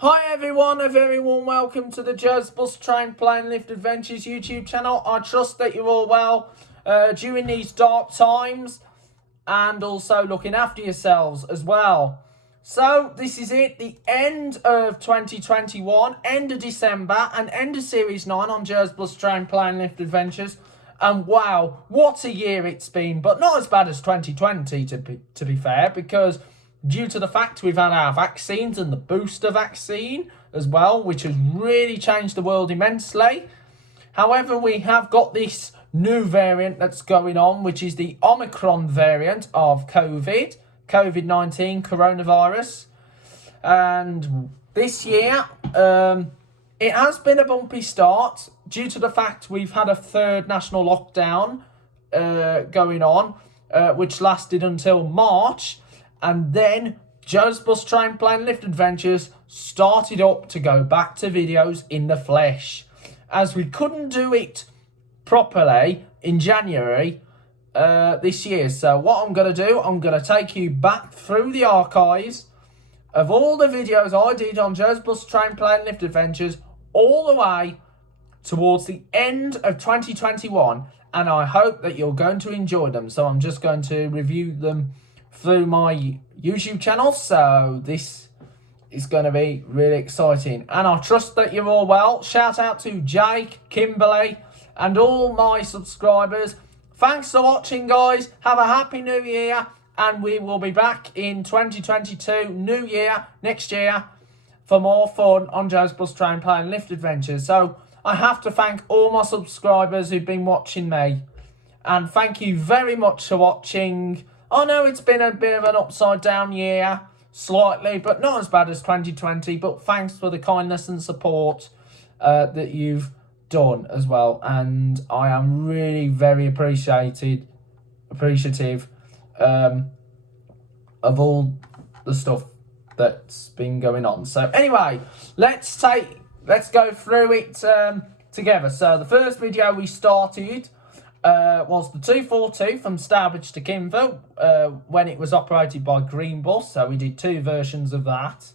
Hi everyone, a very warm welcome to the Joe's Bus Train Plane Lift Adventures YouTube channel. I trust that you're all well during these dark times and also looking after yourselves as well. So this is it, the end of 2021, end of December and end of Series 9 on Joe's Bus Train Plane Lift Adventures. And wow, what a year it's been, but not as bad as 2020 to be fair, because due to the fact we've had our vaccines and the booster vaccine as well, which has really changed the world immensely. However, we have got this new variant that's going on, which is the Omicron variant of COVID-19, coronavirus. And this year, it has been a bumpy start due to the fact we've had a third national lockdown going on, which lasted until March. And then Joe's Bus Train Plane Lift Adventures started up to go back to videos in the flesh, as we couldn't do it properly in January this year. So what I'm going to do, I'm going to take you back through the archives of all the videos I did on Joe's Bus Train Plane Lift Adventures all the way towards the end of 2021, and I hope that you're going to enjoy them. So I'm just going to review them through my YouTube channel, so this is going to be really exciting, and I trust that you're all well. Shout out to Jake, Kimberly and all my subscribers. Thanks for watching, guys. Have a happy new year, and we will be back in 2022 new year next year for more fun on Joe's Bus Train Plane Lift Adventures. So I have to thank all my subscribers who've been watching me, and thank you very much for watching. I know it's been a bit of an upside down year, slightly, but not as bad as 2020. But thanks for the kindness and support that you've done as well. And I am really very appreciative of all the stuff that's been going on. So anyway, let's go through it together. So the first video we started was the 242 from Stourbridge to Kinver when it was operated by Green Bus. So we did two versions of that.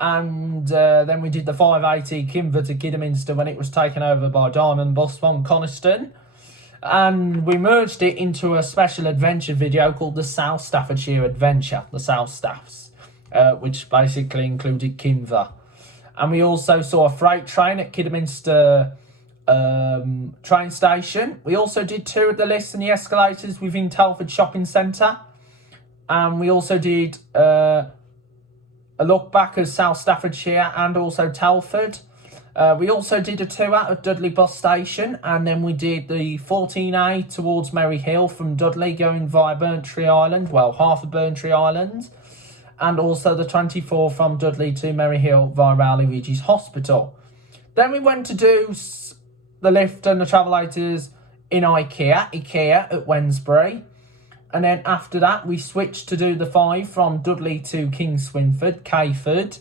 And then we did the 580 Kinver to Kidderminster when it was taken over by Diamond Bus from Coniston. And we merged it into a special adventure video called the South Staffordshire Adventure, the South Staffs, which basically included Kinver. And we also saw a freight train at Kidderminster train station. We also did two of the lifts and the escalators within Telford Shopping Centre, and we also did a look back at South Staffordshire and also Telford. We also did a tour of Dudley Bus Station, and then we did the 14A towards Merry Hill from Dudley going via Burntree Island, well, half of Burntree Island, and also the 24 from Dudley to Merry Hill via Rowley Regis Hospital. Then we went to do the lift and the travellators in IKEA at Wednesbury. And then after that, we switched to do the 5 from Dudley to King Swinford, Cayford,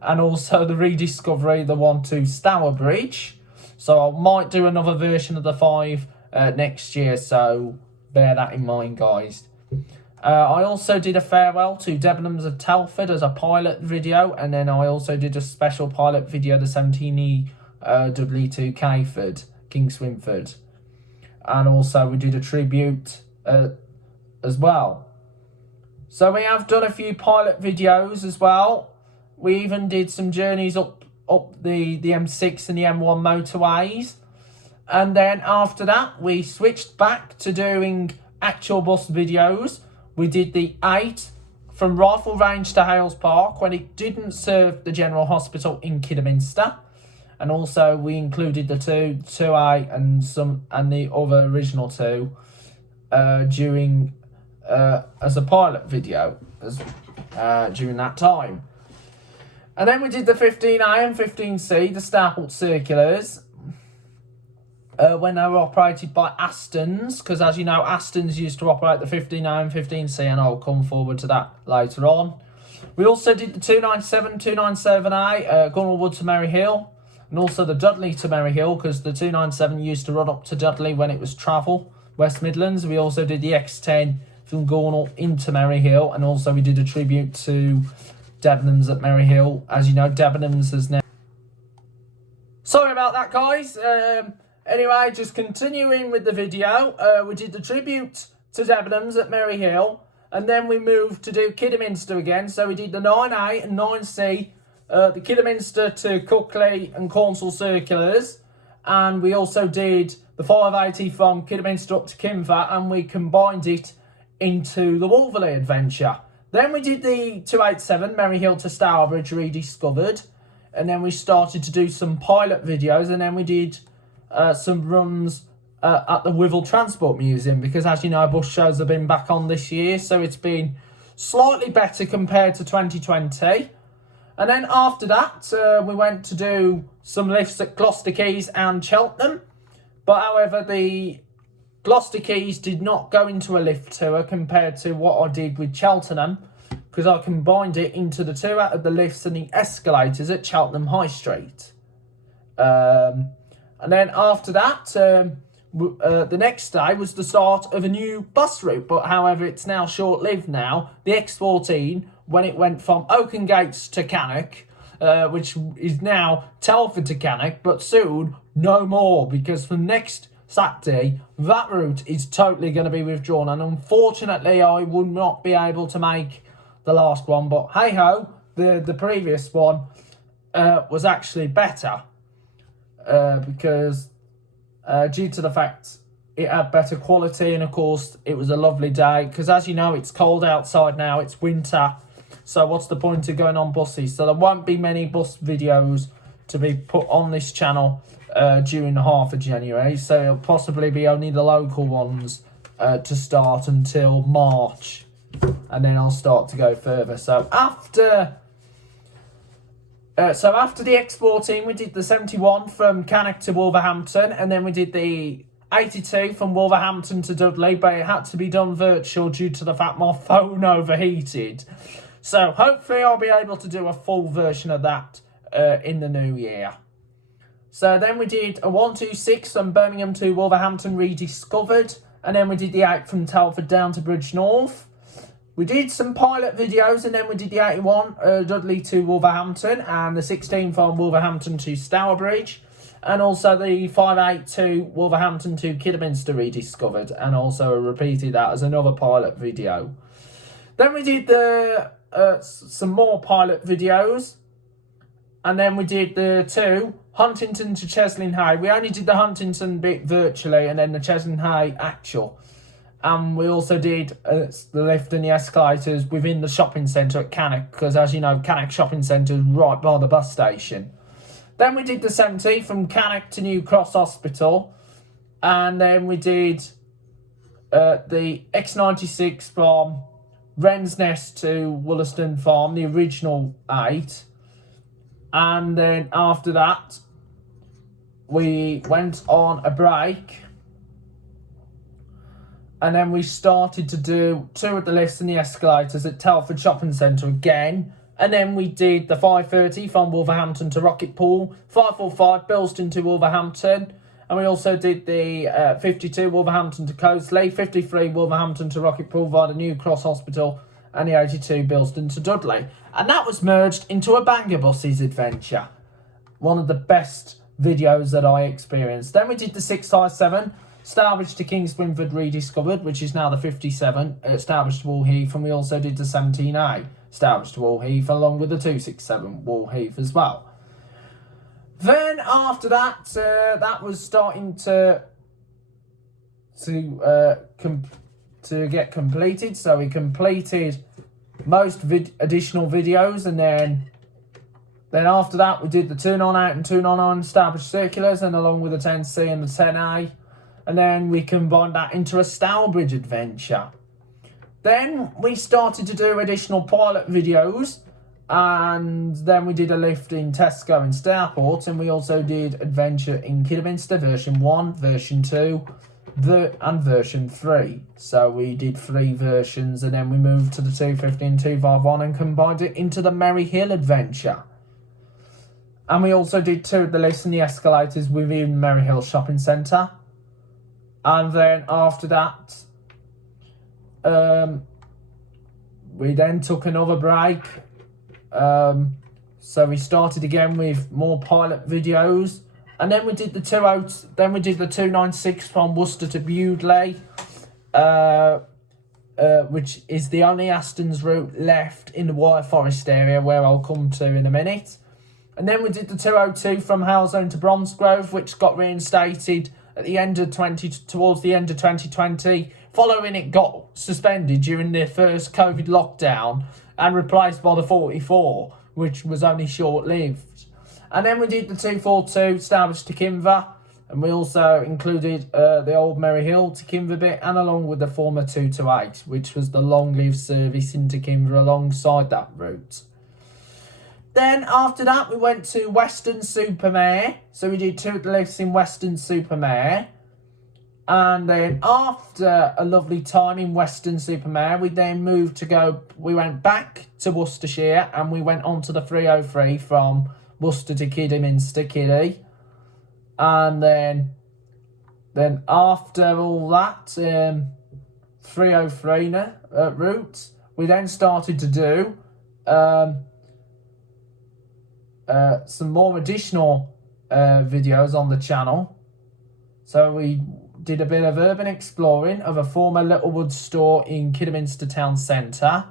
and also the rediscovery, the 1 to Stourbridge. So I might do another version of the 5 next year, so bear that in mind, guys. I also did a farewell to Debenhams of Telford as a pilot video, and then I also did a special pilot video, the 17E Dudley to Cayford, King Swinford. And also we did a tribute as well. So we have done a few pilot videos as well. We even did some journeys up the M6 and the M1 motorways. And then after that, we switched back to doing actual bus videos. We did the 8 from Rifle Range to Hales Park when it didn't serve the General Hospital in Kidderminster. And also we included the 2A and the other original 2 during as a pilot video during that time. And then we did the 15A and 15C, the Stourport Circulars, when they were operated by Astons, because as you know, Astons used to operate the 15A and 15C, and I'll come forward to that later on. We also did the 297, 297A, Gunwellwood to Merry Hill, and also the Dudley to Merry Hill, because the 297 used to run up to Dudley when it was travel, West Midlands. We also did the X10 from Gornal into Merry Hill, and also we did a tribute to Debenhams at Merry Hill. As you know, Debenhams has now... Sorry about that, guys. Anyway, just continuing with the video, we did the tribute to Debenhams at Merry Hill, and then we moved to do Kidderminster again. So we did the 9A and 9C, the Kidderminster to Cuckley and Cornsall Circulars, and we also did the 580 from Kidderminster up to Kinver, and we combined it into the Wolverley adventure. Then we did the 287 Merry Hill to Stourbridge rediscovered, and then we started to do some pilot videos, and then we did some runs at the Wivell Transport Museum, because as you know, bus shows have been back on this year, so it's been slightly better compared to 2020. And then after that, we went to do some lifts at Gloucester Quays and Cheltenham, but however, the Gloucester Quays did not go into a lift tour compared to what I did with Cheltenham, because I combined it into the tour of the lifts and the escalators at Cheltenham High Street. And then after that, the next day was the start of a new bus route, but however, it's now short-lived now. The X14, when it went from Oakengates to Cannock, which is now Telford to Cannock, but soon no more, because from next Saturday, that route is totally going to be withdrawn, and unfortunately I would not be able to make the last one, but hey ho, the previous one was actually better, because due to the fact it had better quality, and of course it was a lovely day, because as you know, it's cold outside now, it's winter, so what's the point of going on buses? So there won't be many bus videos to be put on this channel during the half of January, so it'll possibly be only the local ones to start until March, and then I'll start to go further. So after the X14, we did the 71 from Cannock to Wolverhampton, and then we did the 82 from Wolverhampton to Dudley, but it had to be done virtual due to the fact my phone overheated. So hopefully I'll be able to do a full version of that in the new year. So then we did a 126 from Birmingham to Wolverhampton rediscovered, and then we did the 8 from Telford down to Bridgnorth. We did some pilot videos, and then we did the 81 Dudley to Wolverhampton, and the 16 from Wolverhampton to Stourbridge, and also the 582 Wolverhampton to Kidderminster rediscovered, and also repeated that as another pilot video. Then we did the some more pilot videos, and then we did the 2 Huntington to Cheslin Hay. We only did the Huntington bit virtually, and then the Cheslin Hay actual. And we also did the lift and the escalators within the shopping centre at Cannock, because as you know, Cannock Shopping Centre is right by the bus station. Then we did the 70 from Cannock to New Cross Hospital, and then we did the X96 from Wren's Nest to Wollaston Farm, the original 8. And then after that, we went on a break, and then we started to do 2 of the lifts and the escalators at Telford Shopping Centre again. And then we did the 530 from Wolverhampton to Rocketpool, 545 Bilston to Wolverhampton, and we also did the 52 Wolverhampton to Coasley, 53 Wolverhampton to Rocketpool via the New Cross Hospital, and the 82 Bilston to Dudley. And that was merged into a Banger Buses adventure. One of the best videos that I experienced. Then we did the 657 Stourbridge to Kings Winford rediscovered, which is now the 57 Stourbridge to Woolheath, and we also did the 17A Stourbridge to Woolheath, along with the 267 Woolheath as well. Then after that, that was starting to get completed. So we completed most additional videos, and then after that we did the 298 and 299 Stourbridge circulars, and along with the 10C and the 10A, and then we combined that into a Stourbridge adventure. Then we started to do additional pilot videos, and then we did a lift in Tesco and Stourport, and we also did adventure in Kidderminster version 1, version 2, and version 3. So we did 3 versions, and then we moved to the 250 and 251 and combined it into the Merry Hill adventure. And we also did 2 of the lifts and the escalators within Merry Hill Shopping Centre. And then after that, we then took another break, So we started again with more pilot videos, and then we did the 296 from Worcester to Bewdley, which is the only Aston's route left in the Wyre Forest area, where I'll come to in a minute. And then we did the 202 from Halzone to Bromsgrove, which got reinstated at the end of towards the end of 2020. Following it got suspended during the first COVID lockdown and replaced by the 44, which was only short-lived. And then we did the 242 Stourbridge to Kinver, and we also included the old Merry Hill to Kinver bit, and along with the former 228, which was the long-lived service into Kinver alongside that route. Then after that, we went to Weston-super-Mare. So we did 2 lifts in Weston-super-Mare. And then after a lovely time in Weston-super-Mare, we then we went back to Worcestershire, and we went on to the 303 from Worcester to Kidderminster, Kiddie. And then after all that 303 route, we then started to do some more additional videos on the channel. So we did a bit of urban exploring of a former Littlewood store in Kidderminster Town Centre,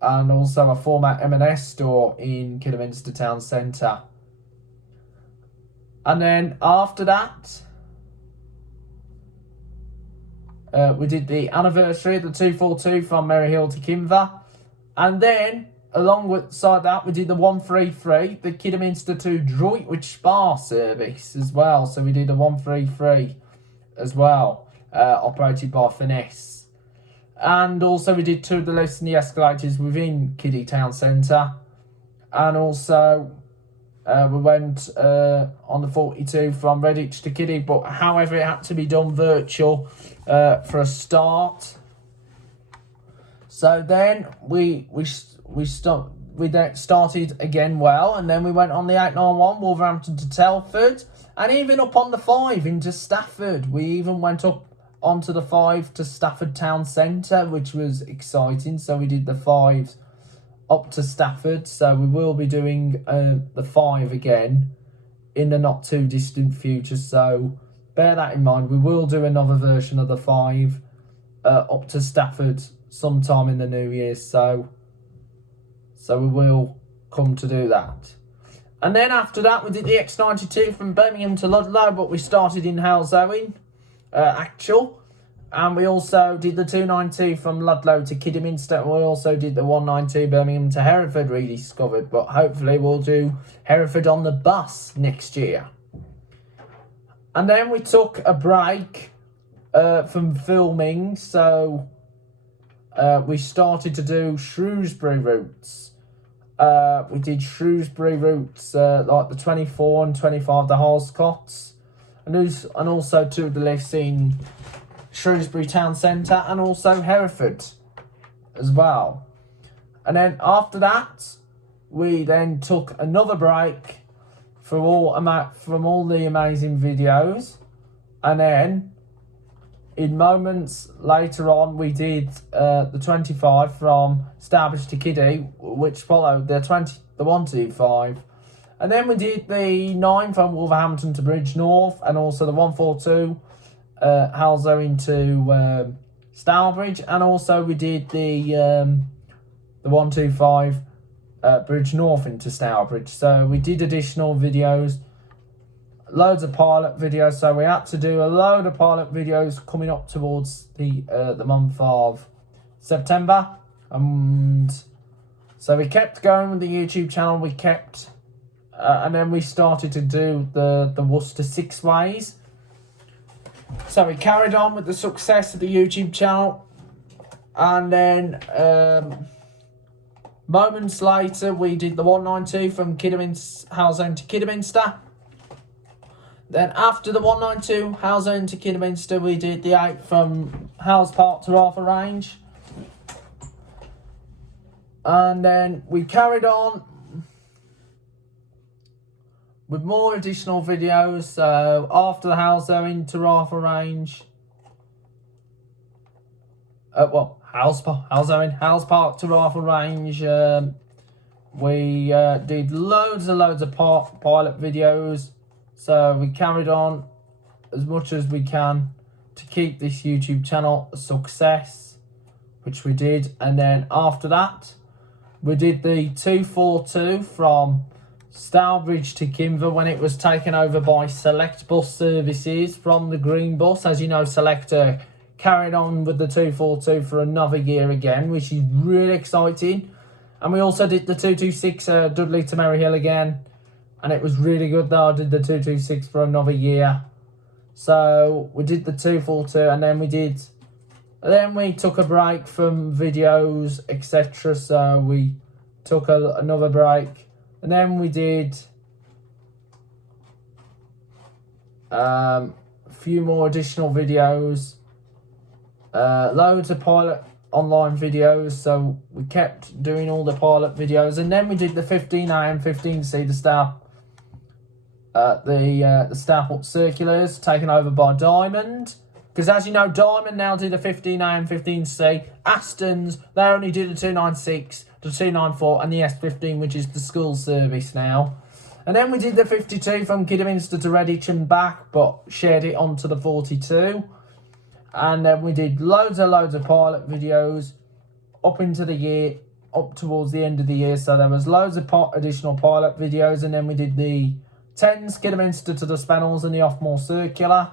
and also a former M&S store in Kidderminster Town Centre. And then after that, we did the anniversary of the 242 from Merry Hill to Kinver. And then, alongside that, we did the 133, the Kidderminster to Droitwich Spa service as well. So we did a 133 as well, operated by Finesse. And also we did 2 of the lifts and the escalators within Kiddie Town Centre. And also we went on the 42 from Redditch to Kiddie, but however it had to be done virtual for a start. So then we then started again well, and then we went on the 891 Wolverhampton to Telford, and even up on the 5 into Stafford. We even went up onto the 5 to Stafford Town Centre, which was exciting. So we did the 5 up to Stafford. So we will be doing the 5 again in the not too distant future. So bear that in mind. We will do another version of the 5 up to Stafford sometime in the new year. So we will come to do that. And then after that, we did the X92 from Birmingham to Ludlow, but we started in Halzone, actual. And we also did the 292 from Ludlow to Kidderminster. And we also did the 192 Birmingham to Hereford, rediscovered. But hopefully we'll do Hereford on the bus next year. And then we took a break from filming. So we started to do Shrewsbury routes. We did Shrewsbury routes like the 24 and 25, the Halscotts, and also 2 of the lifts in Shrewsbury Town Centre and also Hereford as well. And then after that, we then took another break from all the amazing videos, and then in moments later on, we did the 25 from Stourbridge to Kiddie, which followed the 125. And then we did the 9 from Wolverhampton to Bridgnorth, and also the 142 Halzone to Stourbridge. And also we did the 125 Bridgnorth into Stourbridge. So we did additional videos. Loads of pilot videos, so we had to do a load of pilot videos coming up towards the month of September, and so we kept going with the YouTube channel. We kept, and then we started to do the Worcester 6 ways. So we carried on with the success of the YouTube channel, and then moments later we did the 192 from Halzone to Kidderminster. Then after the 192 Halzone to Kidderminster, we did the 8 from Howes Park to Arthur Range. And then we carried on with more additional videos. So after the Halzone to Arthur Range, Howes Park to Arthur Range, we did loads of pilot videos. So we carried on as much as we can to keep this YouTube channel a success, which we did. And then after that, we did the 242 from Stourbridge to Kinver when it was taken over by Select Bus Services from the Green Bus. As you know, Select carried on with the 242 for another year again, which is really exciting. And we also did the 226 Dudley to Maryhill again, and it was really good though. I did the 226 for another year. So we did the 242, and then we took a break from videos, etc. So we took another break, and then we did a few more additional videos, loads of pilot online videos. So we kept doing all the pilot videos, and then we did the 15A and 15C, the Starport circulars taken over by Diamond. Because as you know, Diamond now do the 15A and 15C. Aston's, they only do the 296, the 294 and the S15, which is the school service now. And then we did the 52 from Kidderminster to Redditch and back, but shared it onto the 42. And then we did loads of pilot videos up into the year, up towards the end of the year. So there was loads of additional pilot videos. And then we did the 10s, Kidderminster to the Spannels and the Offmore circular.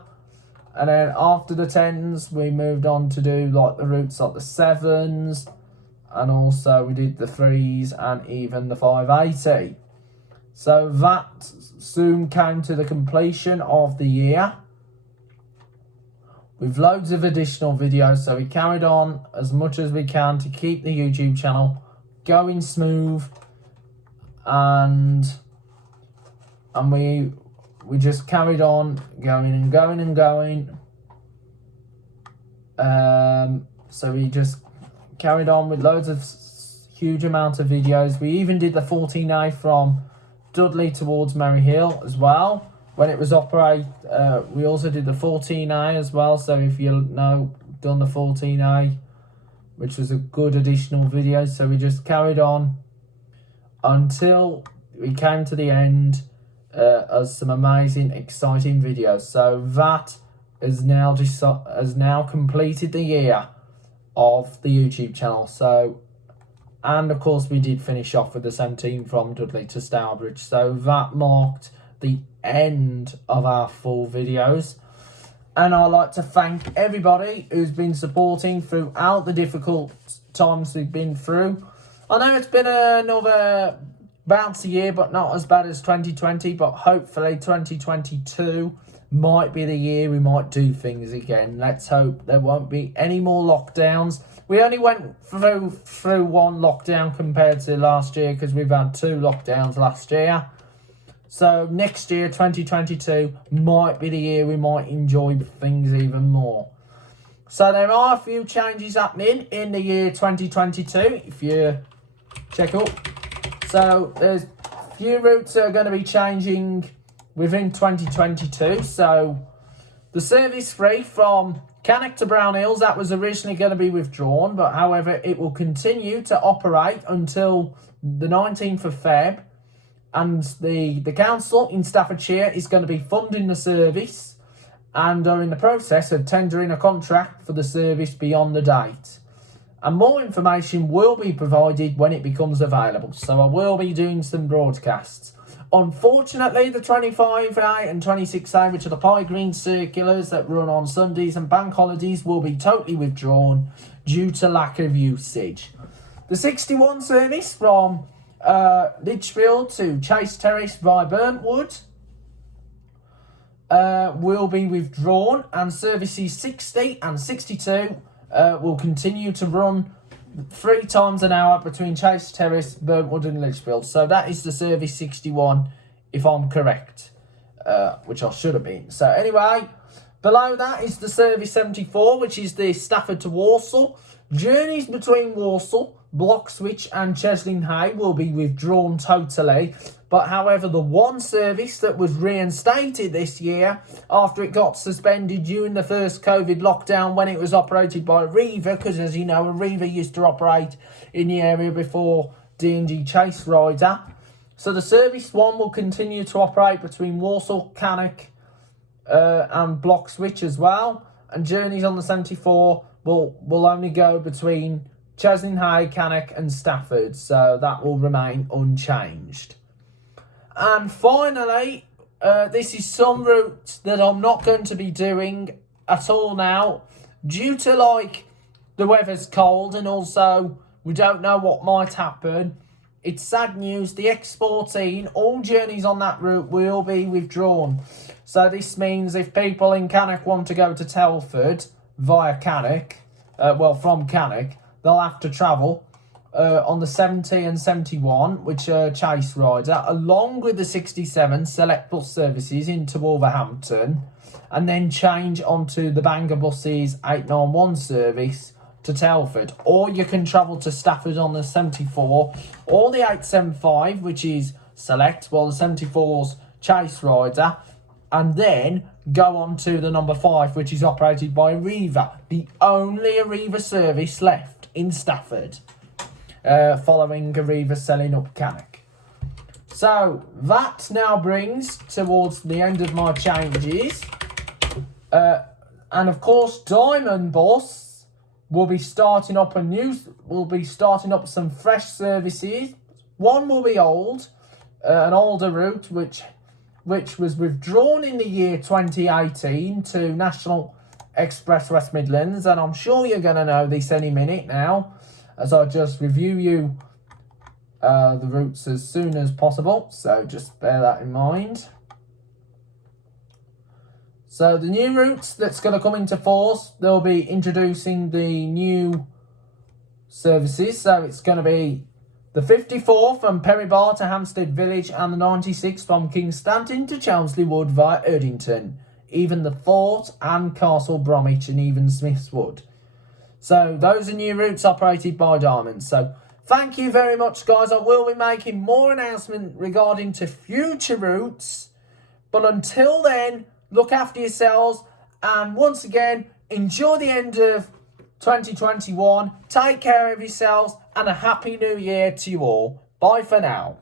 And then after the 10s, we moved on to do like the routes like the 7s. And also we did the 3s and even the 580. So that soon came to the completion of the year, with loads of additional videos. So we carried on as much as we can to keep the YouTube channel going smooth, and we just carried on going. So we just carried on with loads of huge amount of videos. We even did the 14A from Dudley towards Maryhill as well. When it was we also did the 14A as well. So if you know, done the 14A, which was a good additional video. So we just carried on until we came to the end of some amazing, exciting videos. So that has now completed the year of the YouTube channel. So, and of course we did finish off with the 17 from Dudley to Stourbridge. So that marked the end of our full videos, and I'd like to thank everybody who's been supporting throughout the difficult times we've been through. I know it's been another bouncy year, but not as bad as 2020, but hopefully 2022 might be the year we might do things again. Let's hope there won't be any more lockdowns. We only went through one lockdown compared to last year, because we've had 2 lockdowns last year. So next year, 2022, might be the year we might enjoy things even more. So there are a few changes happening in the year 2022, if you check up. So there's a few routes that are going to be changing within 2022. So the service free from Cannock to Brown Hills, that was originally going to be withdrawn, but however, it will continue to operate until the 19th of Feb. And the council in Staffordshire is going to be funding the service and are in the process of tendering a contract for the service beyond the date. And more information will be provided when it becomes available. So I will be doing some broadcasts. Unfortunately, the 25A and 26A, which are the Pie Green circulars that run on Sundays and bank holidays, will be totally withdrawn due to lack of usage. The 61 service from Lichfield to Chase Terrace via Burntwood will be withdrawn, and services 60 and 62 will continue to run 3 times an hour between Chase Terrace, Burntwood and Lichfield. So that is the service 61, if I'm correct, which I should have been. So anyway, below that is the service 74, which is the Stafford to Walsall. Journeys between Walsall, Bloxwich and Cheslin Hay will be withdrawn totally. But however, the one service that was reinstated this year after it got suspended during the first COVID lockdown when it was operated by Arriva, because as you know, Arriva used to operate in the area before D&G Chase Rider. So the Service 1 will continue to operate between Walsall, Cannock and Bloxwich as well. And journeys on the 74 will only go between Chesney, Cannock and Stafford. So that will remain unchanged. And finally, this is some routes that I'm not going to be doing at all now, due to like the weather's cold and also we don't know what might happen. It's sad news. The X14, all journeys on that route will be withdrawn. So this means if people in Cannock want to go to Telford via Cannock, from Cannock, they'll have to travel on the 70 and 71, which are Chase Rider, along with the 67 Select Bus services into Wolverhampton, and then change onto the Bangor Buses 891 service to Telford. Or you can travel to Stafford on the 74, or the 875, which is Select, well, the 74's Chase Rider, and then go on to the number 5, which is operated by Arriva, the only Arriva service left in Stafford, following Arriva selling up Cannock. So that now brings towards the end of my changes. And of course, Diamond Bus will be starting up some fresh services. One will be an older route, which was withdrawn in the year 2018 to National Express West Midlands, and I'm sure you're going to know this any minute now, as I just review you the routes as soon as possible, so just bear that in mind. So the new routes that's going to come into force, they'll be introducing the new services. So it's going to be the 54 from Perry Bar to Hampstead Village, and the 96 from Kingstanton to Chelmsley Wood via Erdington, even the Fort and Castle Bromwich, and even Smiths Wood. So those are new routes operated by Diamond. So thank you very much, guys. I will be making more announcements regarding to future routes. But until then, look after yourselves, and once again, enjoy the end of 2021. Take care of yourselves, and a happy new year to you all. Bye for now.